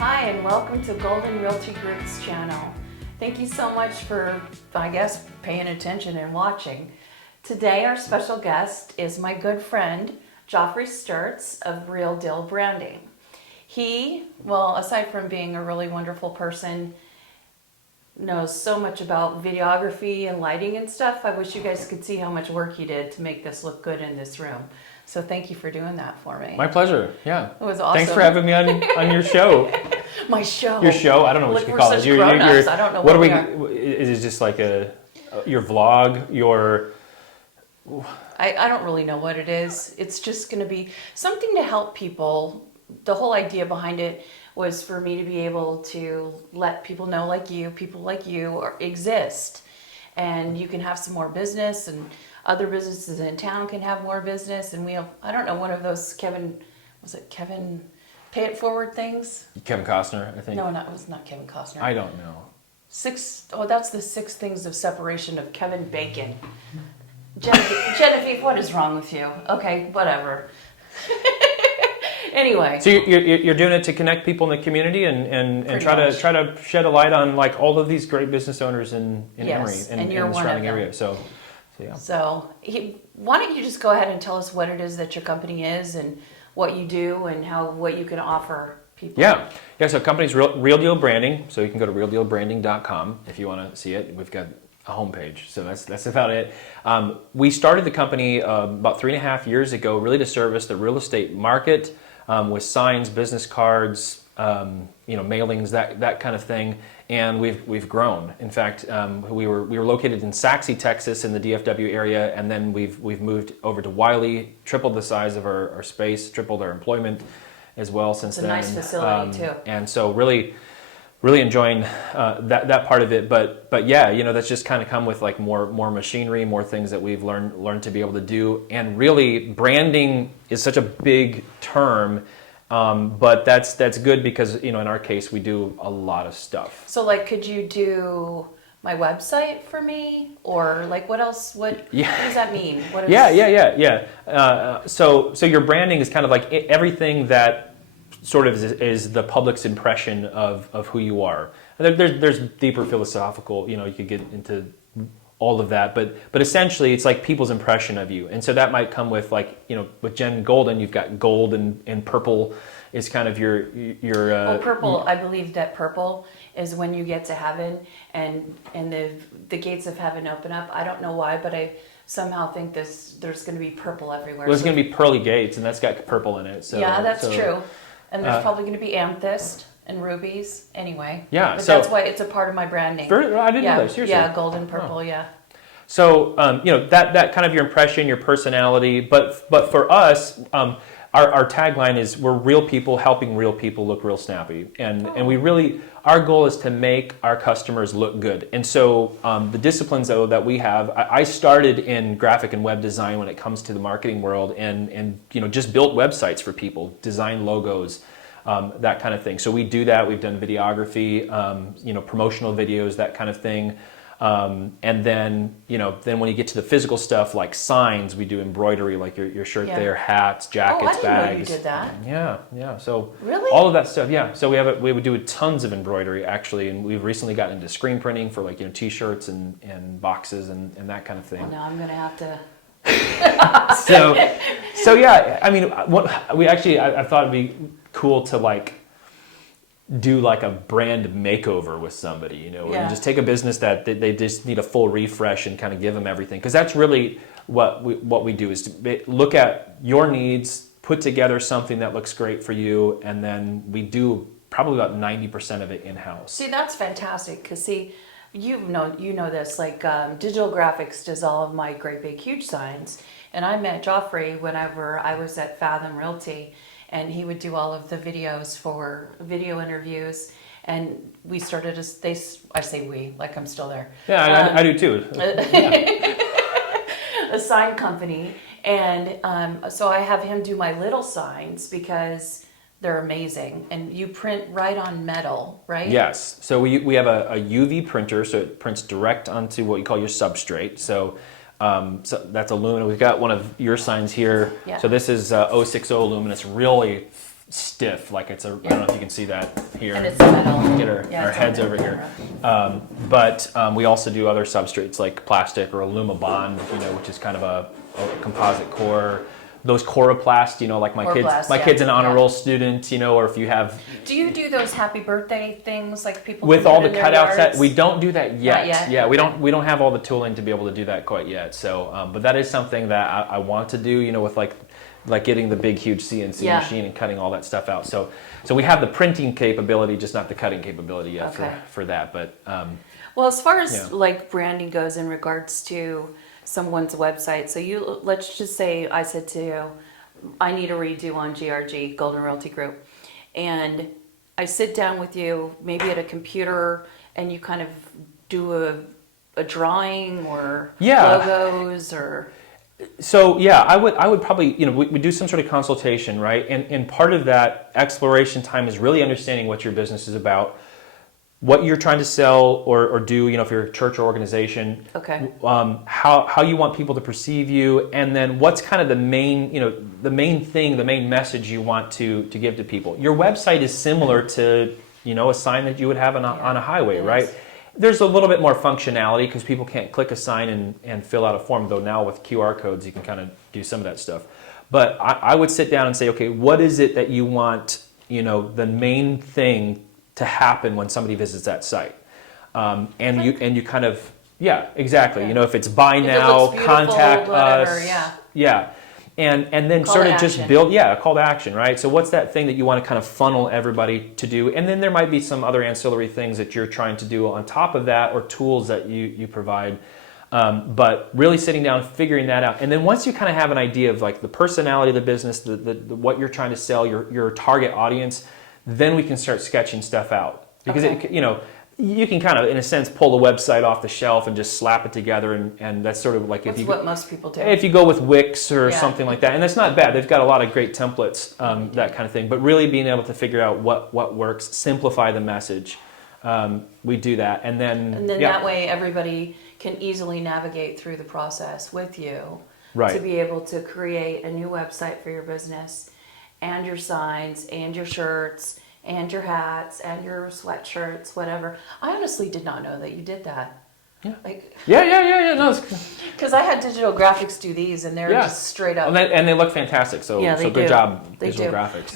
Hi, and welcome to Golden Realty Group's channel. Thank you so much for, I guess, paying attention and watching. Today, our special guest is my good friend, Joffrey Sturts of Real Deal Branding. He, well, aside from being a really wonderful person, knows so much about videography and lighting and stuff. I wish you guys could see how much work he did to make this look good in this room. So thank you for doing that for me. My pleasure. Yeah. It was awesome. Thanks for having me on your show. My show. Your show? I don't know what you call it. I don't know what we are we? Is it just like your vlog? I don't really know what it is. It's just going to be something to help people. The whole idea behind it was for me to be able to let people know, people like you exist, and you can have some more business, and other businesses in town can have more business. And we have, I don't know, one of those Kevin Pay It Forward things? Kevin Costner, I think. No, it was not Kevin Costner. I don't know. That's the 6 things of separation of Kevin Bacon. Genevieve, what is wrong with you? Okay, whatever. Anyway. So you're doing it to connect people in the community and try to shed a light on like all of these great business owners in Emory and the surrounding area. So yeah. So why don't you just go ahead and tell us what it is that your company is and what you do and what you can offer people. Yeah. So company's Real Deal Branding. So you can go to realdealbranding.com if you want to see it. We've got a homepage. So that's about it. We started the company about 3.5 years ago, really to service the real estate market with signs, business cards, mailings, that kind of thing. And we've grown. In fact, we were located in Saxe, Texas, in the DFW area, and then we've moved over to Wiley, tripled the size of our space, tripled our employment as well since then. It's a nice facility too. And so really enjoying that part of it. But yeah, that's just kind of come with like more machinery, more things that we've learned to be able to do. And really, branding is such a big term. But that's good because, in our case, we do a lot of stuff. So could you do my website for me? Or what else? What does that mean? Yeah. So your branding is kind of like everything that sort of is the public's impression of who you are. And there's deeper philosophical, you could get into all of that, but essentially it's like people's impression of you. And so that might come with with Jen Golden, you've got gold and purple is kind of your purple. I believe that purple is when you get to heaven and the gates of heaven open up. I don't know why, but I somehow think there's going to be purple everywhere. Well, there's going to be pearly gates, and that's got purple in it. So yeah, that's true. And there's probably going to be amethyst and rubies anyway. Yeah, but that's why it's a part of my branding. I didn't know that, seriously. Yeah, gold and purple, yeah. So, that kind of your impression, your personality, but for us, our tagline is we're real people helping real people look real snappy. And we really, our goal is to make our customers look good. And so the disciplines though that we have, I started in graphic and web design when it comes to the marketing world and just built websites for people, design logos, that kind of thing. So we do that. We've done videography, promotional videos, that kind of thing. And then when you get to the physical stuff like signs, we do embroidery, like your shirt there, hats, jackets, bags. I didn't know you did that. Yeah. So really, all of that stuff. Yeah. So we would do tons of embroidery actually, and we've recently gotten into screen printing for t-shirts and boxes and that kind of thing. Well, now I'm gonna have to. So yeah. I mean, I thought it'd be cool to do a brand makeover with somebody, where you just take a business that they just need a full refresh and kind of give them everything. Because that's really what we do is to look at your needs, put together something that looks great for you, and then we do probably about 90% of it in-house. See, that's fantastic because you know this, Digital Graphics does all of my great big huge signs. And I met Joffrey whenever I was at Fathom Realty. And he would do all of the videos for video interviews. And we started I say we, like I'm still there. Yeah, I do too. A sign company. And so I have him do my little signs because they're amazing. And you print right on metal, right? Yes. So we have a UV printer, so it prints direct onto what you call your substrate. So that's aluminum. We've got one of your signs here. Yeah. So this is 060 aluminum. It's really stiff, like it's a. I don't know if you can see that here. And it's metal. Get our Yeah, it's heads on over the here. camera. But we also do other substrates like plastic or Bond, which is kind of a composite core. Those coroplast, like my Coroplast, kid's an honor yeah. roll student, or if you have Do you do those happy birthday things like people with can all put the in their cutouts yards? we don't do that yet. Not yet? Yeah, Okay. we don't have all the tooling to be able to do that quite yet. So, but that is something that I want to do, with like getting the big huge CNC Yeah. machine and cutting all that stuff out. So we have the printing capability, just not the cutting capability yet Okay. for that. But Well, as far as Yeah. like branding goes in regards to someone's website, so let's just say I said to you, I need a redo on GRG, Golden Realty Group, and I sit down with you maybe at a computer and you kind of do a drawing or Yeah. logos or So yeah, I would probably, we do some sort of consultation, right? And part of that exploration time is really understanding what your business is about, what you're trying to sell or do, if you're a church or organization, okay. how you want people to perceive you, and then what's kind of the main, the main thing, the main message you want to give to people. Your website is similar to, a sign that you would have on a highway, It right? is. There's a little bit more functionality because people can't click a sign and fill out a form, though now with QR codes you can kind of do some of that stuff. But I would sit down and say, okay, what is it that you want, the main thing to happen when somebody visits that site? And you kind of, yeah, exactly. Yeah. If it's buy If it now, looks beautiful, contact whatever, us. yeah. Yeah. And then Call sort to of just action. build, a call to action, right? So what's that thing that you want to kind of funnel everybody to do? And then there might be some other ancillary things that you're trying to do on top of that, or tools that you provide. But really sitting down, figuring that out. And then once you kind of have an idea of like the personality of the business, the what you're trying to sell, your target audience, then we can start sketching stuff out. Because Okay. you can kind of, in a sense, pull the website off the shelf and just slap it together, and that's sort of like That's if you what most people do. if you go with Wix or Yeah. something like that, and that's not bad. They've got a lot of great templates, that kind of thing. But really being able to figure out what works, simplify the message. We do that, and then That way everybody can easily navigate through the process with you Right. to be able to create a new website for your business and your signs and your shirts and your hats and your sweatshirts, whatever. I honestly did not know that you did that. Yeah. Like, Yeah. No, it's, because I had digital graphics do these and they're Yeah. just straight up. and they look fantastic. So Yeah, they so good do. job, They visual do. graphics.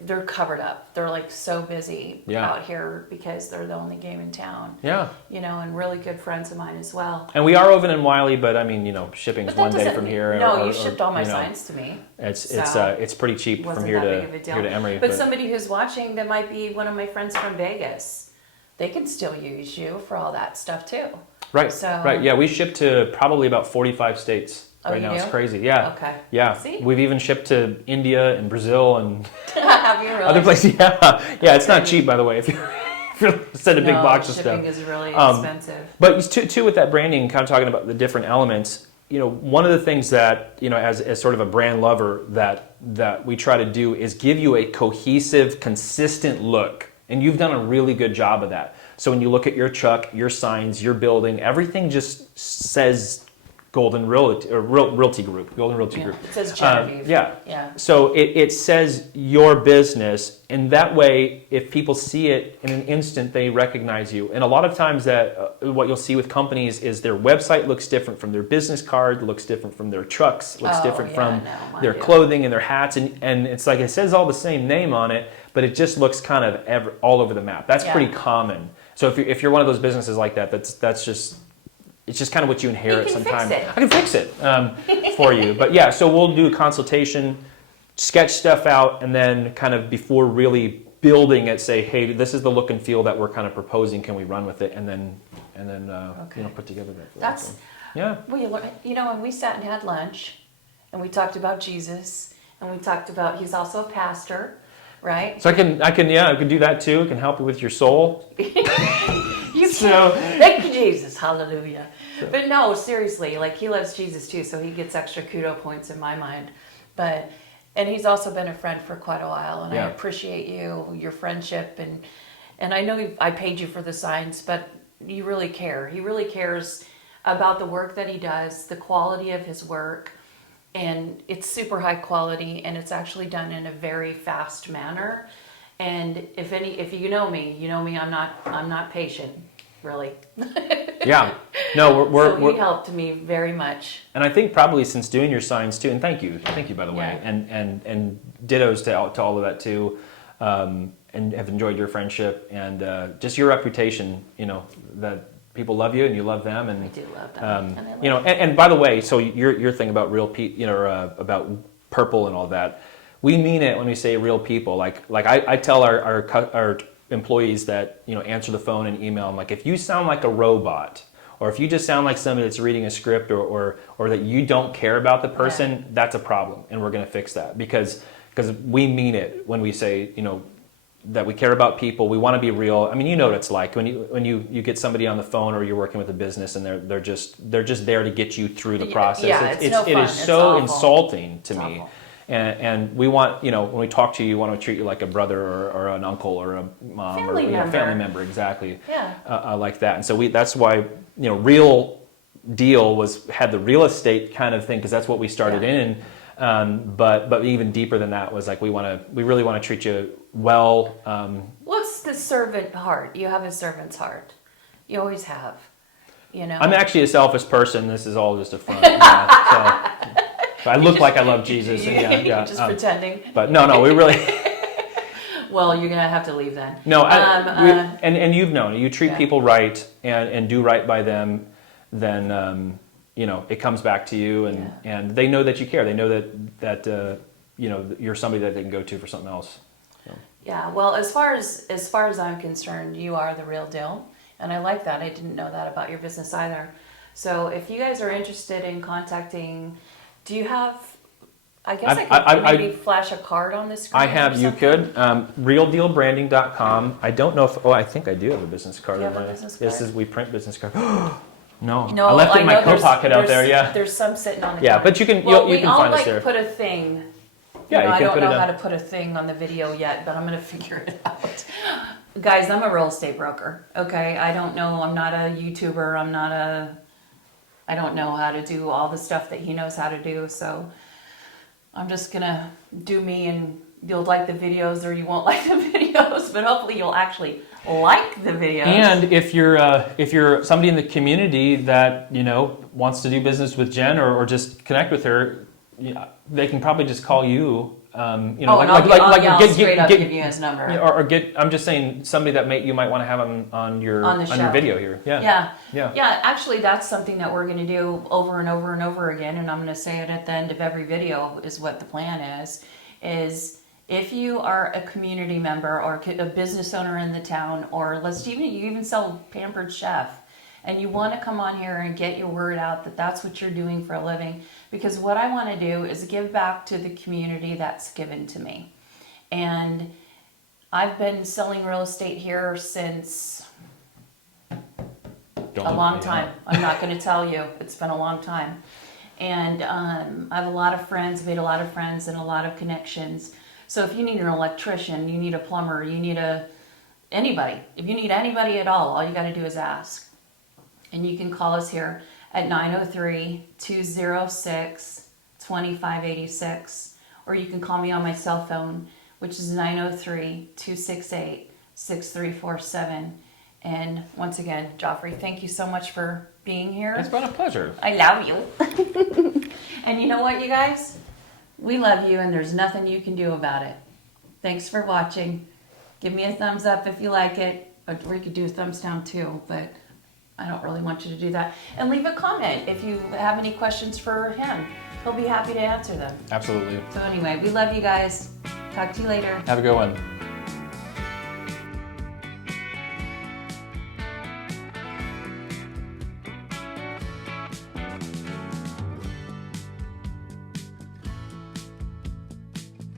They're covered up. They're like so busy Yeah. out here because they're the only game in town. Yeah. And really good friends of mine as well. And we are Oven and Wiley, but I mean, shipping's But that one day doesn't from here. No, or- you shipped all my you know, signs to me. It's it's pretty cheap from Wasn't here that to big of a deal. here to Emory. But somebody who's watching that might be one of my friends from Vegas. They can still use you for all that stuff too. Right. So- Right. Yeah, we ship to probably about 45 states Oh, right you now. It's do? crazy. Yeah. Okay. Yeah. See? We've even shipped to India and Brazil and Have you really? other places. Yeah. Yeah. It's not cheap, by the way. If you send a big box of stuff. shipping is really Um, expensive. But too with that branding, kind of talking about the different elements. One of the things that as sort of a brand lover that we try to do is give you a cohesive, consistent look, and you've done a really good job of that. So when you look at your truck, your signs, your building, everything just says Golden Realty or Realty Group, Golden Realty Yeah. Group. It says Genevieve. Yeah. Yeah. So it says your business, and that way, if people see it in an instant, they recognize you. And a lot of times that what you'll see with companies is their website looks different from their business card, looks different from their trucks, looks different from mine their do. clothing and their hats, and it's like it says all the same name on it, but it just looks kind of all over the map. That's Yeah. pretty common. So if you're one of those businesses like that, that's just. It's just kind of what you inherit You can fix sometimes. it. I can fix it for you. But yeah, so we'll do a consultation, sketch stuff out, and then kind of before really building it, say, hey, this is the look and feel that we're kind of proposing. Can we run with it? And then Okay. put together that. That's So, yeah. well, when we sat and had lunch, and we talked about Jesus, and we talked about he's also a pastor, right? So I can do that too. I can help you with your soul. You So- thank you, Jesus, hallelujah. But no, seriously, like he loves Jesus too, so he gets extra kudo points in my mind. And he's also been a friend for quite a while, and Yeah. I appreciate your friendship, and I know I paid you for the signs, but you really care. He really cares about the work that he does, the quality of his work, and it's super high quality, and it's actually done in a very fast manner. And if you know me, I'm not patient, really. Yeah. No, So he helped me very much. and I think probably since doing your signs too, and thank you by the way, Yeah. and dittos to all of that too, and have enjoyed your friendship and just your reputation. That people love you and you love them, and I do love them. And I love and by the way, so your thing about real about purple and all that, we mean it when we say real people. Like I tell our employees that answer the phone and email. I'm like, if you sound like a robot, or if you just sound like somebody that's reading a script, or that you don't care about the person, that's a problem, and we're going to fix that because we mean it when we say that we care about people. We want to be real. I mean, you know what it's like when you get somebody on the phone, or you're working with a business and they're just there to get you through the process. Yeah, it's no fun. It is It's so awful. insulting to It's me. awful. And we want, when we talk to you, we want to treat you like a brother or an uncle or a mom Family or member. family member, exactly. Yeah. Like that. And so that's why Real Deal had the real estate kind of thing, because that's what we started in. But even deeper than that was like we really want to treat you well. What's the servant heart? You have a servant's heart. You always have. I'm actually a selfish person. This is all just a front. So I look like I love Jesus. And You're just pretending. But no, we really. Well, you're gonna have to leave then. No, and you've known you treat people right and do right by them, then it comes back to you, and they know that you care. They know that you're somebody that they can go to for something else. So. Yeah. Well, as far as I'm concerned, you are the real deal, and I like that. I didn't know that about your business either. So if you guys are interested in contacting, do you have? I guess I could maybe flash a card on the screen. I have. You could. Realdealbranding.com. I don't know if. Oh, I think I do have a business card. Do you have a business card? This is we print business cards. No, No, I left it in my know coat pocket out there. Yeah. There's some sitting on the Yeah, counter. but you can Well, you can find us there. put a thing. Yeah, you I can don't put know it how on. to put a thing on the video yet, but I'm gonna figure it out. Guys, I'm a real estate broker. Okay, I don't know. I'm not a YouTuber. I don't know how to do all the stuff that he knows how to do. So I'm just gonna do me, and you'll like the videos or you won't like the videos, but hopefully you'll actually like the videos. And if you're somebody in the community that wants to do business with Jen or just connect with her, they can probably just call you. I'll straight up give you his number. Or get. I'm just saying somebody that you might want to have on your video here. Yeah. Actually, that's something that we're going to do over and over and over again, and I'm going to say it at the end of every video. Is what the plan is if you are a community member or a business owner in the town, or you even sell Pampered Chef, and you want to come on here and get your word out that that's what you're doing for a living, because what I want to do is give back to the community that's given to me. And I've been selling real estate here since a long time. I'm not going to tell you. It's been a long time. And I have a lot of friends, made a lot of friends and a lot of connections. So if you need an electrician, you need a plumber, you need anybody. If you need anybody at all you got to do is ask. And you can call us here at 903-206-2586. Or you can call me on my cell phone, which is 903-268-6347. And once again, Joffrey, thank you so much for being here. It's been a pleasure. I love you. And you know what, you guys? We love you, and there's nothing you can do about it. Thanks for watching. Give me a thumbs up if you like it, or you could do a thumbs down too, but I don't really want you to do that. And leave a comment if you have any questions for him. He'll be happy to answer them. Absolutely. So anyway, we love you guys. Talk to you later. Have a good one.